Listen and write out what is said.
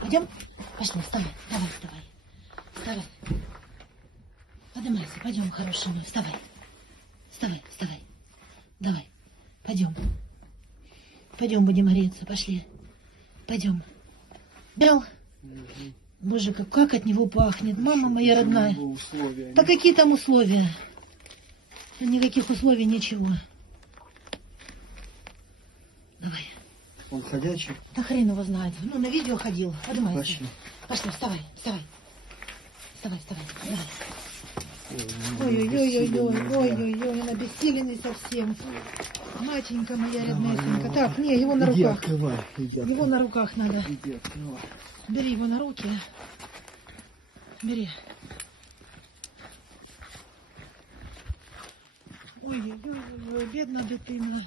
Пойдем? Пошли, вставай, давай, вставай. Вставай. Поднимайся, пойдем, хороший мой, вставай. Вставай, вставай. Давай, пойдем. Пойдем, будем греться, пошли. Пойдем. Бел. Боже, как от него пахнет, мама моя родная. Да какие там условия? Никаких условий, ничего. Давай. Он ходячий? Да хрен его знает. Ну, на видео ходил. Поднимайся. Пошли. Пошли, вставай, вставай. Вставай, вставай, давай. Ой-ой-ой, он обессиленный совсем. Матенька моя роднесенька. Так, не, его на Иди руках. открывай. Иди Его открывай. на руках надо. Иди открывай. Бери его на руки. Бери. Ой-ой-ой, бедная дитина.